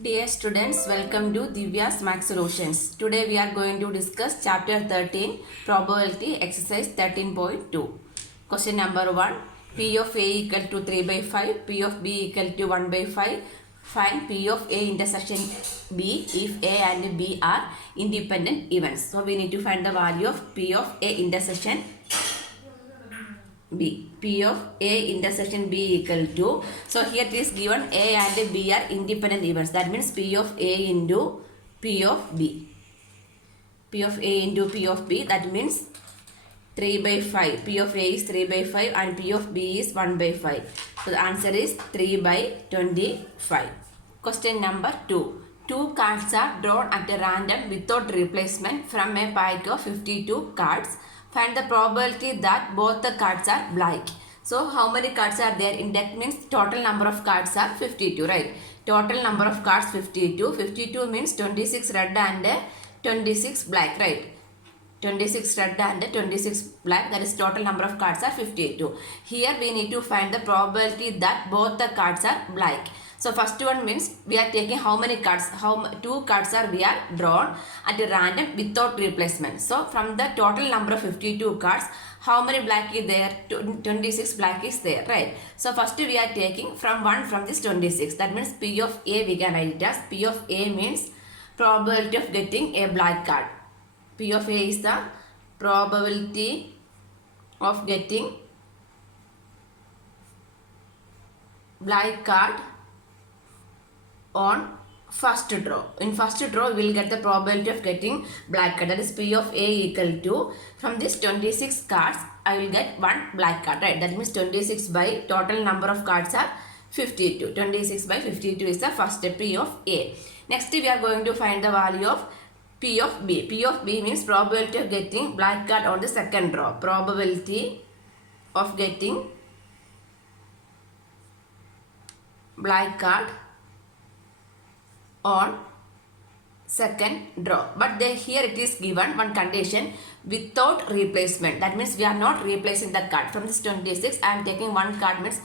Dear students, welcome to Divya's Max Solutions. Today we are going to discuss chapter 13, Probability Exercise 13.2. Question number 1. P of A equal to 3 by 5, P of B equal to 1 by 5. Find P of A intersection B if A and B are independent events. So we need to find the value of P of A intersection B. P of A intersection B equal to, so here it is given A and B are independent events. That means P of A into P of B. P of A into P of B, that means 3 by 5. P of A is 3 by 5 and P of B is 1 by 5. So the answer is 3 by 25. Question number 2. Two cards are drawn at a random without replacement from a pack of 52 cards. Find the probability that both the cards are blank. So how many cards are there in deck means total number of cards are 52, right? Total number of cards 52. 52 means 26 red and 26 black, right? 26 red and 26 black, that is total number of cards are 52. Here we need to find the probability that both the cards are blank. So first one means we are taking how many cards, two cards are we are drawn at a random without replacement. So from the total number of 52 cards, how many black is there? 26 black is there, right? So first we are taking from this 26. That means P of A we can write it as P of A means probability of getting a black card. P of A is the probability of getting black card on first draw. In first draw, we will get the probability of getting black card. That is P of A equal to, from this 26 cards, I will get one black card, right? That means 26 by total number of cards are 52. 26 by 52 is the first P of A. Next, we are going to find the value of P of B. P of B means probability of getting black card on the second draw. Probability of getting black card on second draw. But here it is given one condition, without replacement. That means we are not replacing the card. From this 26, I am taking one card means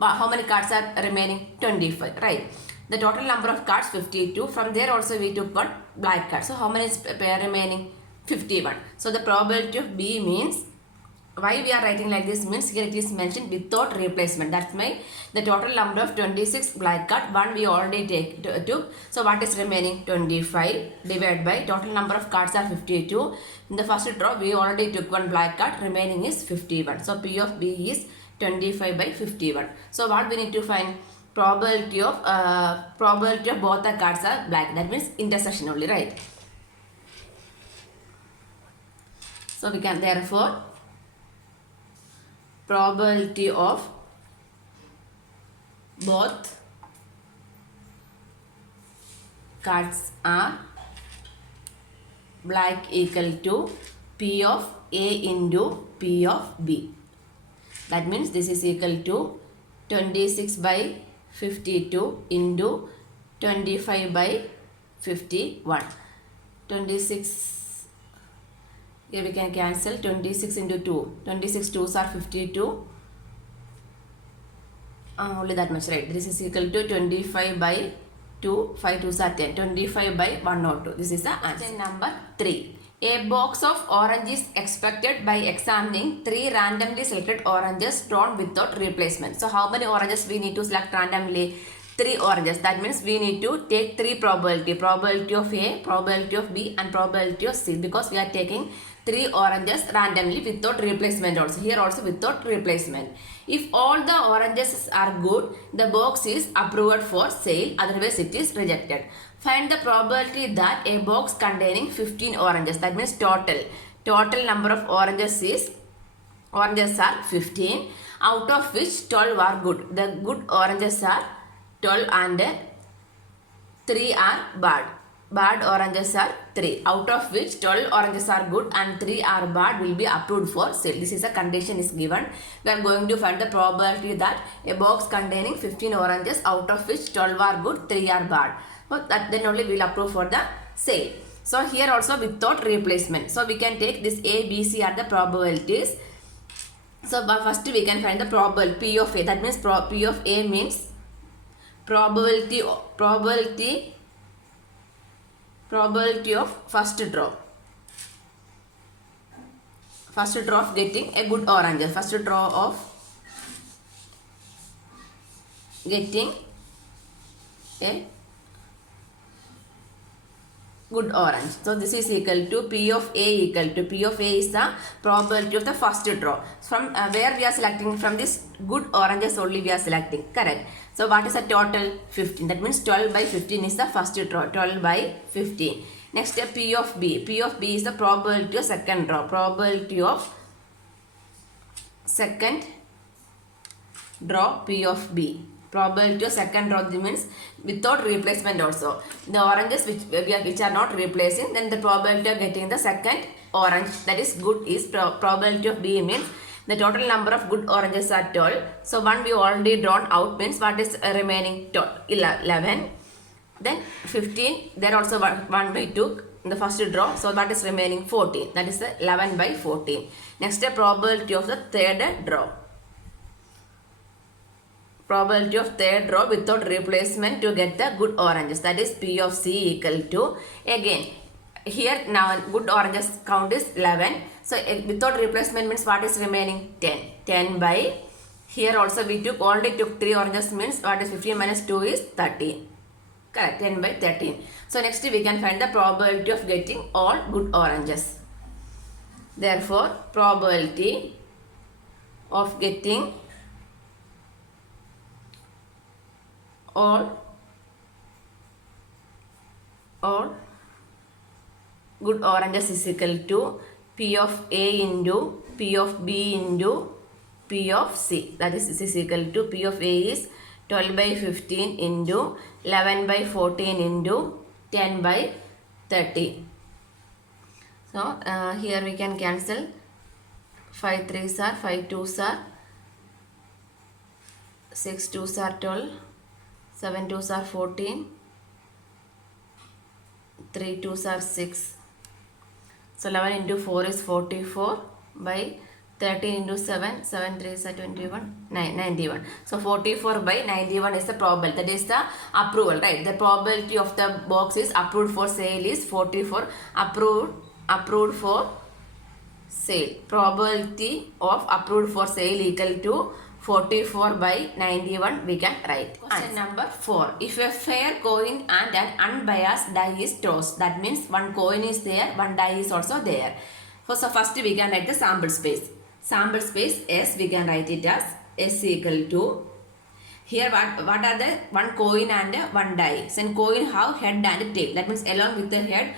how many cards are remaining? 25, right? The total number of cards 52. From there also we took one black card. So how many is remaining? 51. So the probability of B means, why we are writing like this means here it is mentioned without replacement. That's why the total number of 26 black card, one we already took. So what is remaining? 25 divided by total number of cards are 52. In the first draw we already took one black card, remaining is 51. So P of B is 25 by 51. So what we need to find? Probability of both the cards are black. That means intersection only, right? So we can therefore probability of both cards are black equal to P of A into P of B. That means this is equal to 26 by 52 into 25 by 51. 26, here we can cancel 26 into 2. 26 2s are 52. Only that much, right? This is equal to 25 by 2. 5 2s are 10. 25 by 102. This is the answer. Number 3. A box of oranges expected by examining 3 randomly selected oranges drawn without replacement. So how many oranges we need to select randomly? 3 oranges. That means we need to take 3 probability. Probability of A, probability of B and probability of C, because we are taking 3 oranges randomly without replacement also. Here also without replacement. If all the oranges are good, the box is approved for sale. Otherwise it is rejected. Find the probability that a box containing 15 oranges, that means total number of oranges are 15, out of which 12 are good. The good oranges are 12 and 3 are bad. Bad oranges are 3, out of which 12 oranges are good and 3 are bad, will be approved for sale. This is a condition is given. We are going to find the probability that a box containing 15 oranges, out of which 12 are good, 3 are bad. So that then only we will approve for the sale. So here also without replacement. So we can take this A, B, C are the probabilities. So first we can find the probability P of A. That means P of A means probability of first draw of getting a good orange. First draw of getting a good orange. So this is equal to P of A equal to P of A is the probability of the first draw. From where we are selecting, from this good oranges only we are selecting, correct. So what is the total? 15. That means 12 by 15 is the first draw. 12 by 15. Next P of B. P of B is the probability of second draw. Probability of second draw P of B. Probability of second draw means without replacement also. The oranges which are not replacing, then the probability of getting the second orange that is good is probability of B means the total number of good oranges are 12. So one we already drawn out means what is remaining? 11. Then 15. There also one we took in the first draw. So what is remaining? 14. That is 11 by 14. Next probability of the third draw. Probability of third draw without replacement to get the good oranges, that is P of C equal to, again here now good oranges count is 11. So without replacement means what is remaining? 10. 10 by, here also we already took 3 oranges means what is 15 minus 2 is 13. Correct, 10 by 13. So next we can find the probability of getting all good oranges. Therefore probability of getting all good oranges is equal to P of A into P of B into P of C. That is equal to P of A is 12 by 15 into 11 by 14 into 10 by 30. So here we can cancel 5 3s are 5 2s are 6 2s are 12. 7 2s are 14, 3 2s are 6. So 11 into 4 is 44 by 13 into 7, 7 3s are 21, 91. So 44 by 91 is the probability, that is the approval, right? The probability of the box is approved for sale is 44, approved for sale. Probability of approved for sale equal to 44 by 91 we can write. Question number 4. If a fair coin and an unbiased die is tossed, that means one coin is there, one die is also there. So first we can write the sample space. Sample space S we can write it as S equal to, here what are the one coin and one die. So coin have head and tail. That means along with the head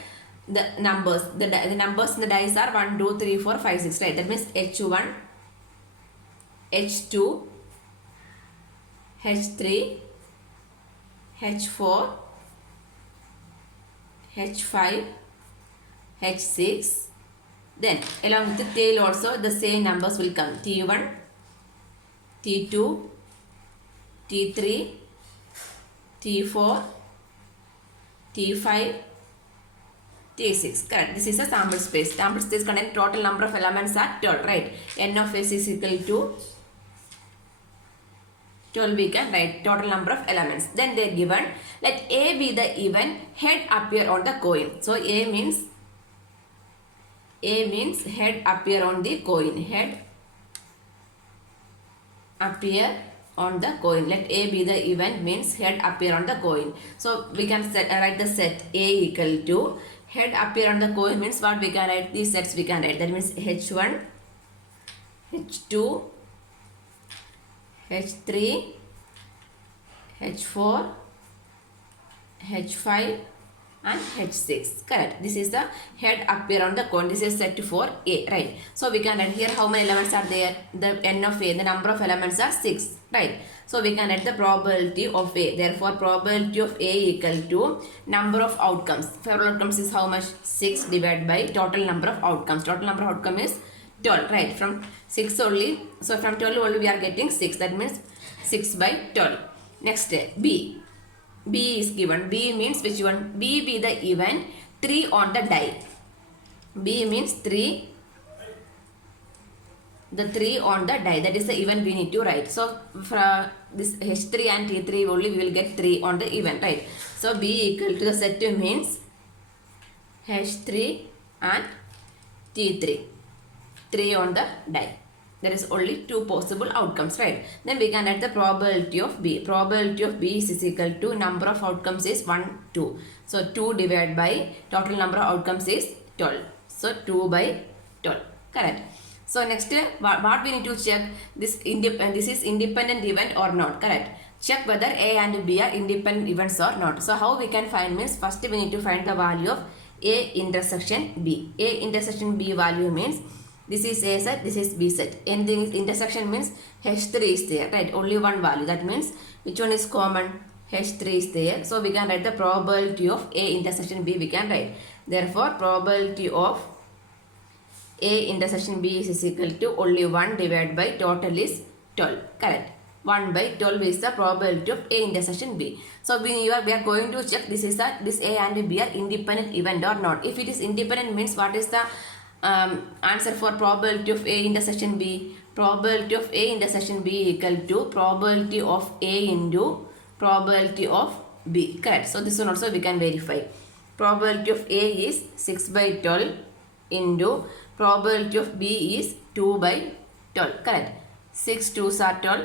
the numbers, the numbers in the dice are 1 2 3 4 5 6, right? That means H1, H2, H3, H4, H5, H6. Then along with the tail also the same numbers will come. T1, T2, T3, T4, T5, T6. Correct. This is a sample space. Sample space contains total number of elements are 12, right? N of S is equal to 12 we can write total number of elements. Then they are given, let A be the even, head appear on the coin. So A means head appear on the coin. Head appear on the coin. Let A be the even means head appear on the coin. So we can write the set A equal to head appear on the coin means what we can write, these sets we can write. That means H1, H2, H3, H4, H5 and H6. Correct. This is the head appear on the coin. This is set for A, right? So we can write here how many elements are there. The N of A, the number of elements are 6, right? So we can write the probability of A. Therefore probability of A equal to number of outcomes. Favorable outcomes is how much? 6 divided by total number of outcomes. Total number of outcome is 12, right? From 6 only. So from 12 only we are getting 6. That means 6 by 12. Next B. B is given. B means which one? B be the even, 3 on the die. B means 3 the 3 on the die. That is the event we need to write. So for this H3 and T3 only we will get 3 on the event, right? So B equal to the set means H3 and T3. 3 on the die. There is only 2 possible outcomes, right? Then we can add the probability of B. Probability of B is equal to number of outcomes is 1, 2. So 2 divided by total number of outcomes is 12. So 2 by 12. Correct. So next, what we need to check, this is independent event or not. Correct. Check whether A and B are independent events or not. So how we can find means, first we need to find the value of A intersection B. A intersection B value means this is A set, this is B set. Anything is intersection means H3 is there, right? Only one value. That means which one is common? H3 is there. So we can write the probability of A intersection B we can write. Therefore, probability of A intersection B is equal to only 1 divided by total is 12. Correct. 1 by 12 is the probability of A intersection B. So we are going to check this A and B are independent event or not. If it is independent means what is the answer for probability of A intersection B? Probability of A intersection B equal to probability of A into probability of B. Correct. So this one also we can verify. Probability of A is 6 by 12 into probability of B is 2 by 12. Correct. 6 2s are 12.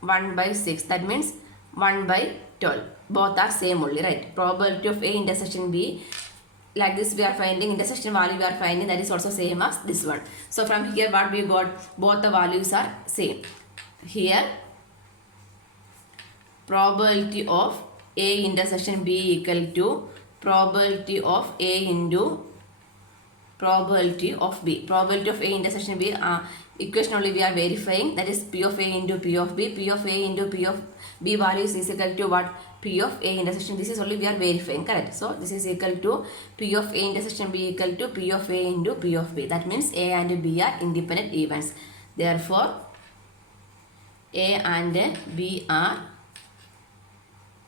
1 by 6. That means 1 by 12. Both are same only, right? Probability of A intersection B. Like this we are finding, intersection value we are finding, that is also same as this one. So from here what we got, both the values are same. Here probability of A intersection B equal to probability of A into probability of B. Probability of A intersection B, equation only we are verifying, that is P of A into P of B. P of A into P of B values is equal to what? P of A intersection. This is only we are verifying, correct? So this is equal to P of A intersection B equal to P of A into P of B. That means A and B are independent events. Therefore, A and B are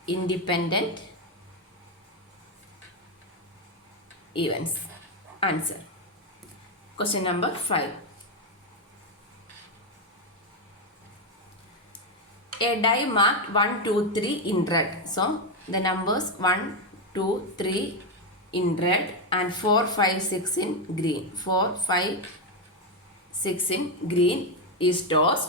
independent events. Answer. Question number 5. A die marked 1, 2, 3 in red. So the numbers 1, 2, 3 in red and 4, 5, 6 in green. 4, 5, 6 in green is tossed.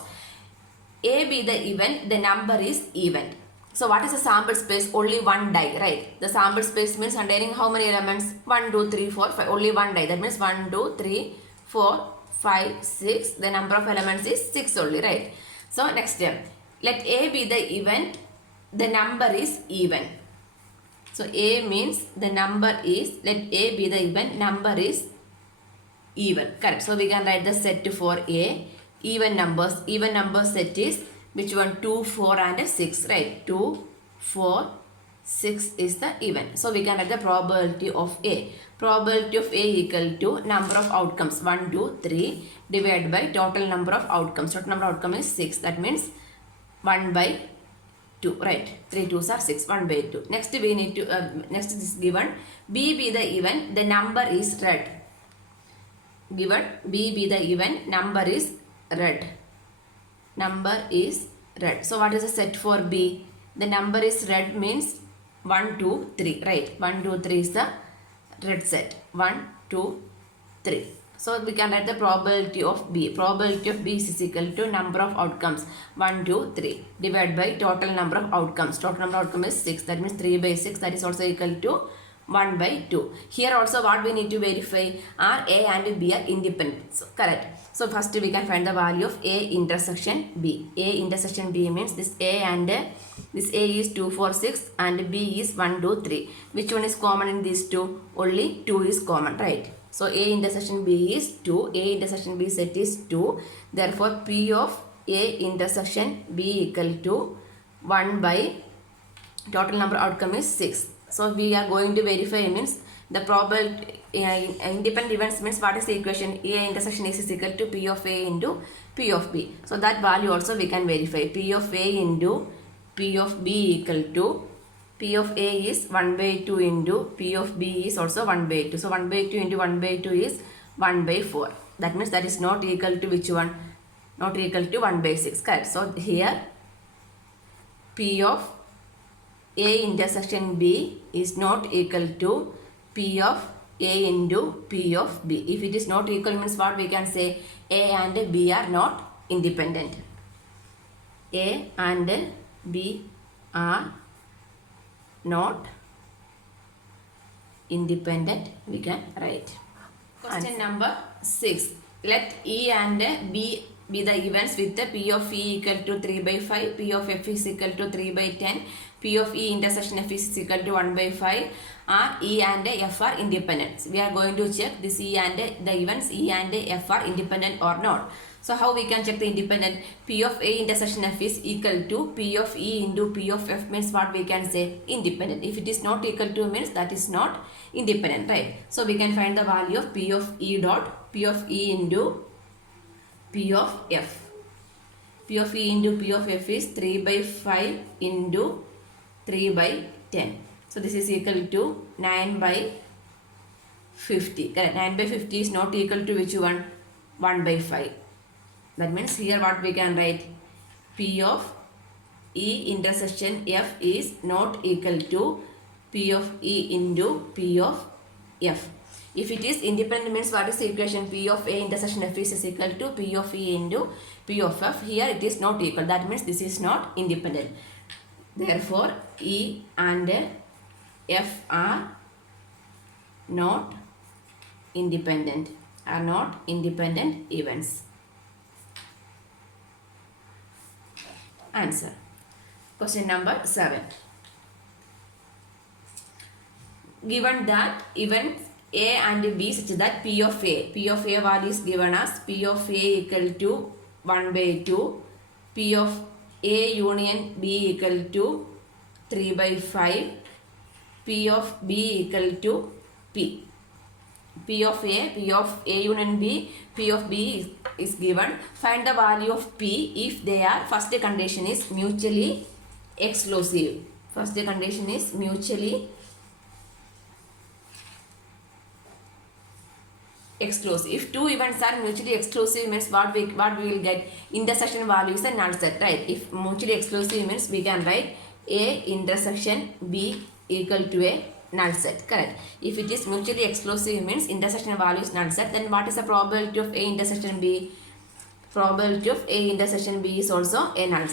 A be the event, the number is even. So what is the sample space? Only one die, right? The sample space means containing how many elements? 1, 2, 3, 4, 5. Only one die. That means 1, 2, 3, 4, 5, 6. The number of elements is 6 only, right? So next step. Let A be the event, the number is even. So A means the number is, let A be the event, number is even. Correct. So we can write the set for A. Even numbers set is which one? 2, 4 and 6, right? 2, 4, 6 is the event. So we can write the probability of A. Probability of A equal to number of outcomes 1, 2, 3 divided by total number of outcomes. Total number of outcomes is 6. That means 1 by 2, right? 3 2s are 6, 1 by 2. Next we need to, next is given B be the event, the number is red. Given B be the event, number is red. Number is red. So what is the set for B? The number is red means 1, 2, 3, right? 1, 2, 3 is the red set. 1, 2, 3. So we can write the probability of B. Probability of B is equal to number of outcomes 1, 2, 3 divided by total number of outcomes. Total number of outcomes is 6. That means 3 by 6. That is also equal to 1 by 2. Here also what we need to verify are A and B are independent. So correct. So first we can find the value of A intersection B. A intersection B means this A and this A is 2, 4, 6 and B is 1, 2, 3. Which one is common in these two? Only 2 is common, right? So A intersection B is 2. A intersection B set is 2. Therefore P of A intersection B equal to 1 by total number outcome is 6. So we are going to verify means the probability independent events means what is the equation? A intersection is equal to P of A into P of B. So that value also we can verify. P of A into P of B equal to P of A is 1 by 2 into P of B is also 1 by 2. So 1 by 2 into 1 by 2 is 1 by 4. That means that is not equal to which one? not equal to 1 by 6. Correct. So here P of A intersection B is not equal to P of A into P of B. If it is not equal means what we can say? A and B are not independent. A and B are not independent, we can write. Question number 6. Let E and B be the events with the P of E equal to 3 by 5, P of F is equal to 3 by 10, P of E intersection F is equal to 1 by 5, are E and F are independent. We are going to check this E and the events E and F are independent or not. So how we can check the independent? P of A intersection F is equal to P of E into P of F means what we can say? Independent. If it is not equal to means that is not independent, right? So we can find the value of P of E dot P of E into P of F. P of E into P of F is 3 by 5 into 3 by 10. So this is equal to 9 by 50. Correct. 9 by 50 is not equal to which one? 1 by 5. That means here what we can write? P of E intersection F is not equal to P of E into P of F. If it is independent means what is the equation? P of A intersection F is equal to P of E into P of F. Here it is not equal. That means this is not independent. Therefore, E and F are not independent. Are not independent events. Answer. Question number 7. Given that events A and B such that P of A value is given as P of A equal to 1 by 2, P of A union B equal to 3 by 5, P of B equal to P. P of A union B, P of B is given. Find the value of P if they are, first condition is mutually exclusive. First condition is mutually exclusive. If two events are mutually exclusive means what we will get? Intersection value is a null set, right? If mutually exclusive means we can write A intersection B equal to a null set. Correct. If it is mutually exclusive means intersection value is null set, then what is the probability of A intersection B? Probability of A intersection B is also a null,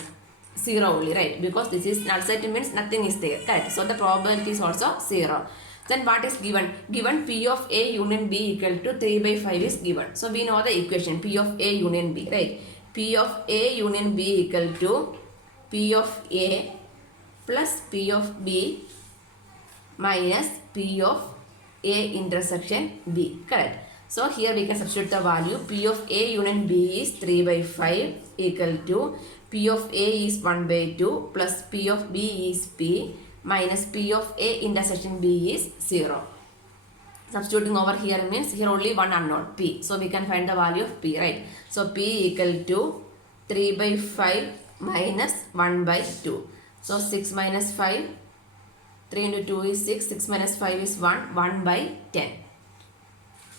0 only, right? Because this is null set means nothing is there. Correct. So the probability is also 0. Then what is given? Given P of A union B equal to 3 by 5 is given. So we know the equation P of A union B, right? P of A union B equal to P of A plus P of B minus P of A intersection B. Correct. So here we can substitute the value. P of A union B is 3 by 5 equal to P of A is 1 by 2 plus P of B is P minus P of A intersection B is 0. Substituting over here means here only one unknown P. So we can find the value of P, right? So P equal to 3 by 5 minus 1 by 2. So 6 minus 5, 3 into 2 is 6, 6 minus 5 is 1, 1 by 10.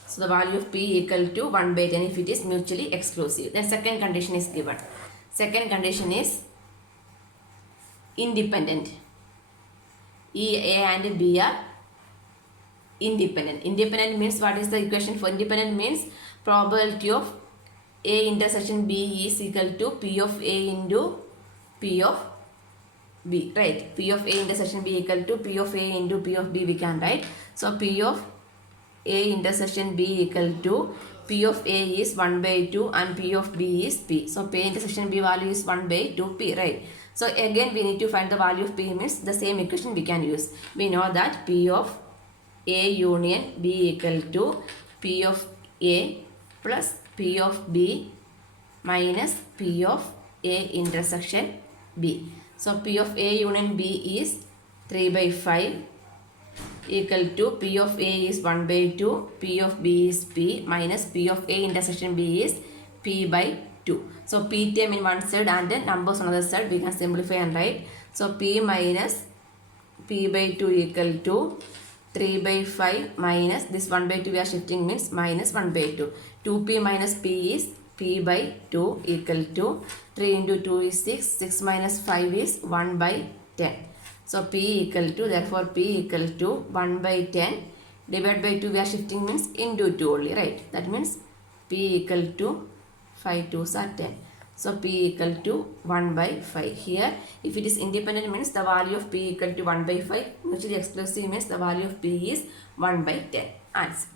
So the value of P equal to 1 by 10 if it is mutually exclusive. Then second condition is given. Second condition is independent. E, A and B are independent. Independent means what is the equation for independent means probability of A intersection B is equal to P of A into P of B, right? P of A intersection B equal to P of A into P of B we can write. So P of A intersection B equal to P of A is 1 by 2 and P of B is P. So P intersection B value is 1 by 2 P, right? So again we need to find the value of P means the same equation we can use. We know that P of A union B equal to P of A plus P of B minus P of A intersection B. So P of A union B is 3 by 5 equal to P of A is 1 by 2, P of B is P minus P of A intersection B is P by 2. So P term in one side and then numbers on the other side we can simplify and write. So P minus P by 2 equal to 3 by 5 minus this 1 by 2 we are shifting means minus 1 by 2. 2P minus P is p by 2 equal to 3 into 2 is 6, 6 minus 5 is 1 by 10. So p equal to, therefore p equal to 1 by 10 divided by 2, we are shifting means into 2 only, right? That means p equal to 5 2s are 10. So p equal to 1 by 5. Here if it is independent means the value of p equal to 1 by 5. Mutually exclusive means the value of p is 1 by 10. Answer.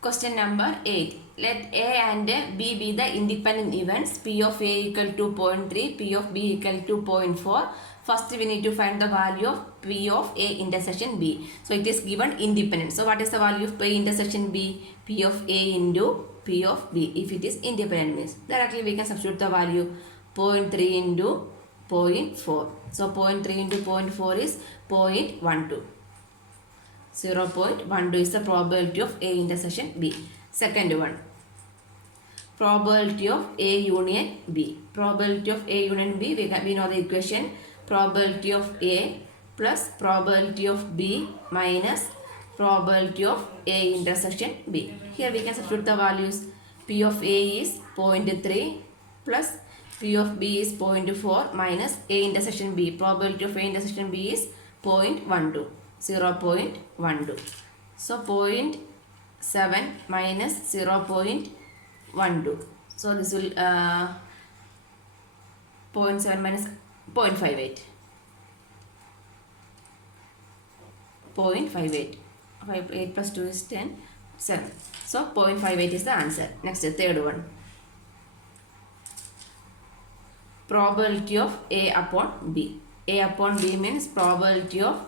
Question number 8. Let A and B be the independent events. P of A equal to 0.3, P of B equal to 0.4. First we need to find the value of P of A intersection B. So it is given independent. So what is the value of P intersection B? P of A into P of B. If it is independent means directly we can substitute the value 0.3 into 0.4. So 0.3 into 0.4 is 0.12. 0.12 is the probability of A intersection B. Second one, probability of A union B. Probability of A union B, we know the equation. Probability of A plus probability of B minus probability of A intersection B. Here we can substitute the values. P of A is 0.3 plus P of B is 0.4 minus A intersection B. Probability of A intersection B is 0.12. 0.12. So 0.7 minus 0.12. So this will 0.7 minus 0.58. 0.58. 8 plus 2 is 10. 7. So 0.58 is the answer. Next, the third one. Probability of A upon B. A upon B means probability of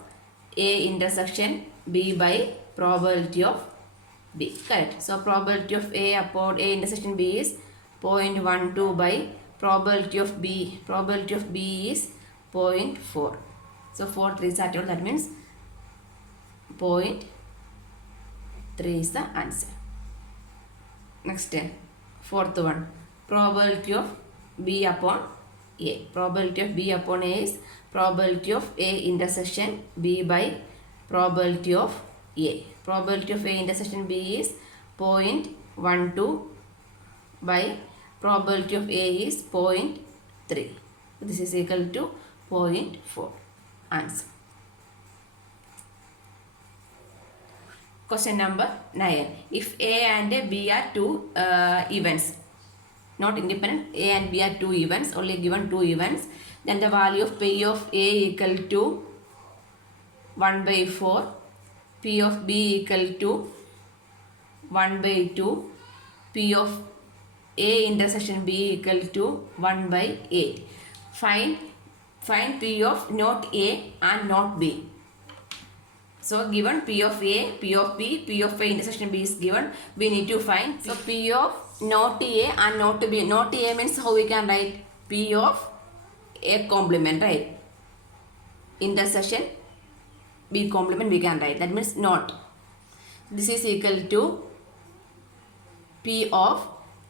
A intersection B by probability of B. Correct. So probability of A upon A intersection B is 0.12 by probability of B. Probability of B is 0.4. So 4 3s are total. That means 0.3 is the answer. Next, fourth one. Probability of B upon A. Probability of B upon A is probability of A intersection B by probability of A. Probability of A intersection B is 0.12 by probability of A is 0.3. This is equal to 0.4. Answer. Question number 9. If A and B are two events, not independent, A and B are two events, only given two events, then the value of P of A equal to 1 by 4, P of B equal to 1 by 2, P of A intersection B equal to 1 by 8. Find P of not A and not B. So given P of A, P of B, P of A intersection B is given. We need to find. So P of not A and not B. Not A means how we can write? P of A complement, right? Intersection B complement we can write. That means not. This is equal to P of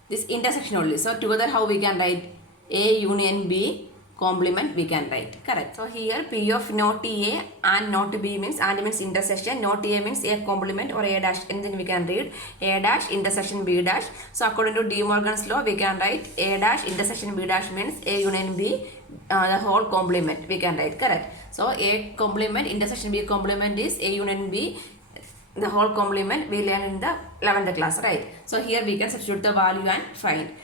this intersection only. So together how we can write? A union B complement we can write. Correct. So here P of not A and not B means intersection. Not A means A complement or A dash, and then we can read A dash intersection B dash. So according to De Morgan's law we can write A dash intersection B dash means A union B the whole complement we can write. Correct. So A complement intersection B complement is A union B the whole complement we learn in the 11th class, right? So here we can substitute the value and find.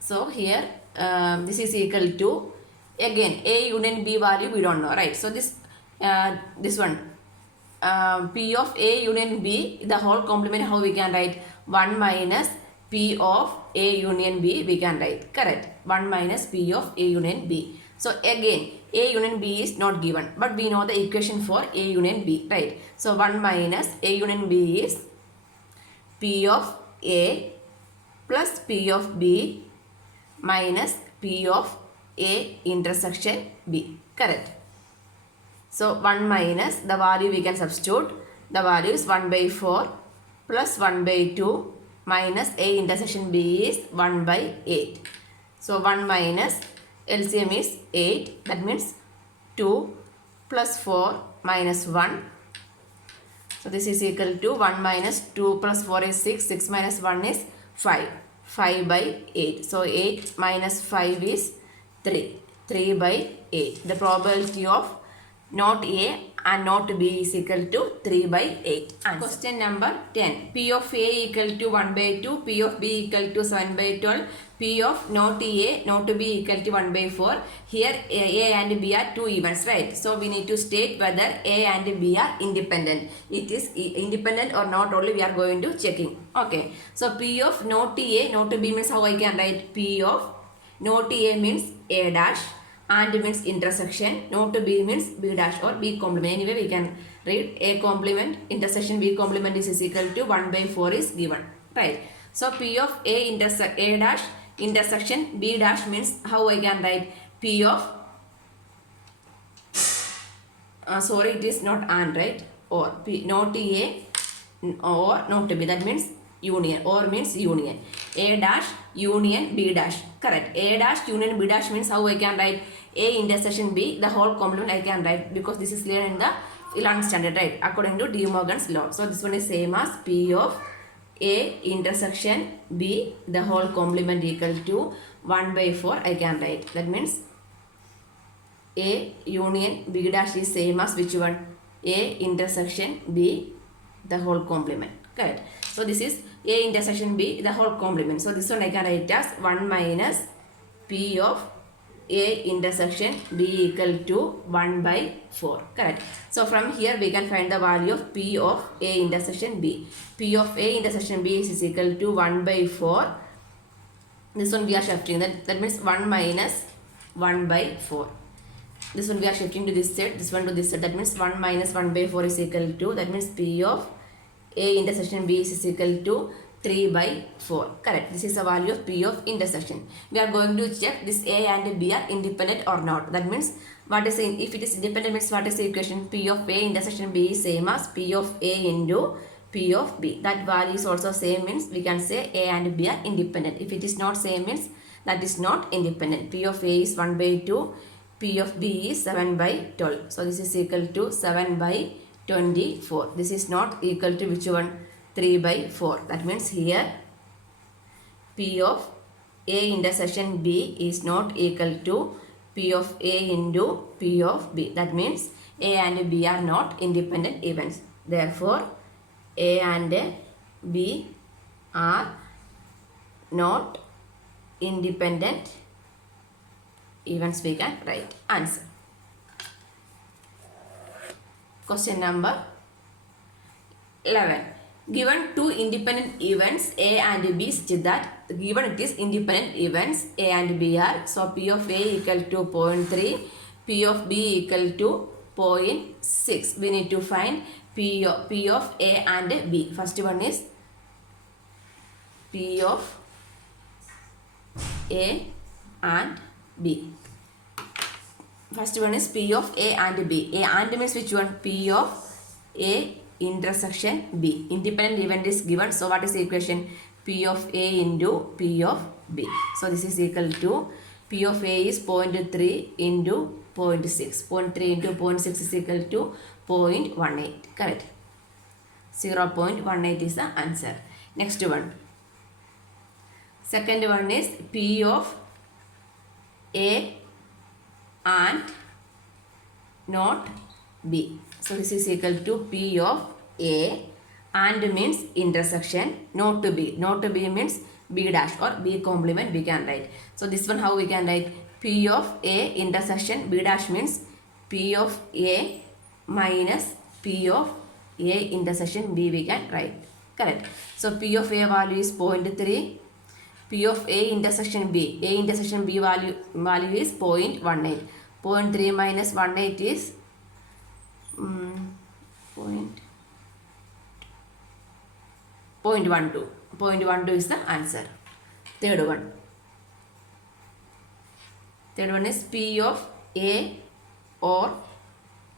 So here this is equal to, again A union B value we don't know, right? So this one P of A union B the whole complement how we can write? 1 minus P of A union B we can write. Correct. 1 minus P of A union B. So again A union B is not given, but we know the equation for A union B, right? So 1 minus A union B is P of A plus P of B minus P of A intersection B. Correct. So 1 minus the value we can substitute. The value is 1 by 4 plus 1 by 2 minus A intersection B is 1 by 8. So 1 minus LCM is 8. That means 2 plus 4 minus 1. So this is equal to 1 minus 2 plus 4 is 6. 6 minus 1 is 5. 5 by 8. So 8 minus 5 is 3. 3 by 8. The probability of not A and not B is equal to 3 by 8. And question number 10. P of A equal to 1 by 2. P of B equal to 7 by 12. P of not A not B equal to 1 by 4. Here A and B are two events, right? So we need to state whether A and B are independent. It is independent or not only we are going to checking. Okay. So P of not A not B means how I can write P of not A means A dash and means intersection, not B means B dash or B complement. Anyway, we can read A complement intersection B complement is equal to 1 by 4 is given, right? So P of A dash intersection B dash means how I can write P of sorry, it is not and, right? Or P not A or not B, that means union, or means union. A dash union B dash, correct. A dash union B dash means how I can write A intersection B, the whole complement I can write because this is clear in the 11th standard, right, according to De Morgan's law. So this one is same as P of A intersection B, the whole complement equal to 1 by 4 I can write. That means A union B dash is same as which one? A intersection B, the whole complement, correct. So this is A intersection B, the whole complement. So this one I can write as 1 minus P of A intersection B equal to 1 by 4, correct. So from here we can find the value of P of A intersection B. P of A intersection B is equal to 1 by 4. This one we are shifting, that means 1 minus 1 by 4. This one we are shifting to this side, this one to this side. That means 1 minus 1 by 4 is equal to, that means P of A intersection B is equal to 3 by 4. Correct. This is the value of P of intersection. We are going to check this A and B are independent or not. That means what is if it is independent means what is the equation? P of A intersection B is same as P of A into P of B. That value is also same means we can say A and B are independent. If it is not same means that is not independent. P of A is 1 by 2. P of B is 7 by 12. So this is equal to 7 by 24. This is not equal to which one? 3 by 4. That means here P of A intersection B is not equal to P of A into P of B. That means A and B are not independent events. Therefore, A and B are not independent events. We can write answer. Question number 11. Given two independent events A and B, such that given it is independent events A and B are, so P of A equal to 0.3, P of B equal to 0.6. We need to find P of A and B. First one is P of A and B. First one is P of A and B. A and means which one? P of A intersection B. Independent event is given. So what is the equation? P of A into P of B. So this is equal to P of A is 0.3 into 0.6. 0.3 into 0.6 is equal to 0.18. Correct. 0.18 is the answer. Next one. Second one is P of A and not B. So this is equal to P of A and means intersection, not to B. Not to B means B dash or B complement we can write. So this one how we can write? P of A intersection B dash means P of A minus P of A intersection B we can write. Correct. So P of A value is 0.3. P of A intersection B. A intersection B value is 0.18. 0.3 minus 18 is 0.12. 0.12 is the answer. Third one. Third one is P of A or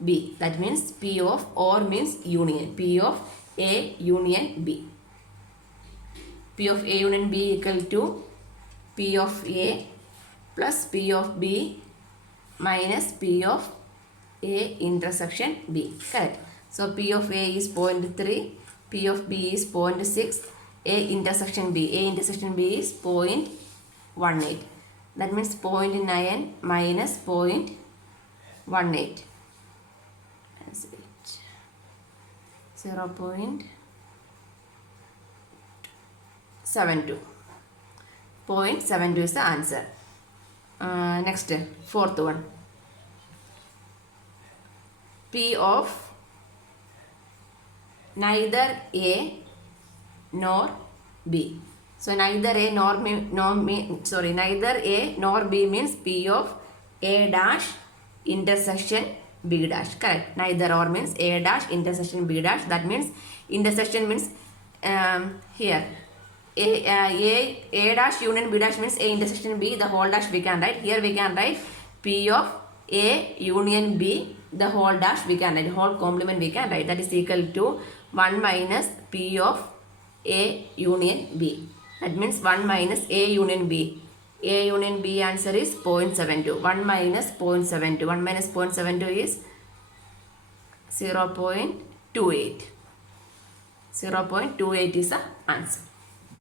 B. That means P of or means union. P of A union B. P of A union B equal to P of A plus P of B minus P of A intersection B. Correct. So P of A is 0.3, P of B is 0.6, A intersection B. A intersection B is 0.18. That means 0.9 minus 0.18. 0.72. 0.72 is the answer. Next, fourth one. P of neither A nor B. So neither A nor neither A nor B means P of A dash intersection B dash. Correct. Neither or means A dash intersection B dash. That means intersection means here A dash union B dash means A intersection B, the whole dash we can write. Here we can write P of A union B, the whole dash we can write, whole complement we can write. That is equal to 1 minus P of A union B. That means 1 minus A union B. A union B answer is 0.72. 1 minus 0.72. 1 minus 0.72 is 0.28. 0.28 is the answer.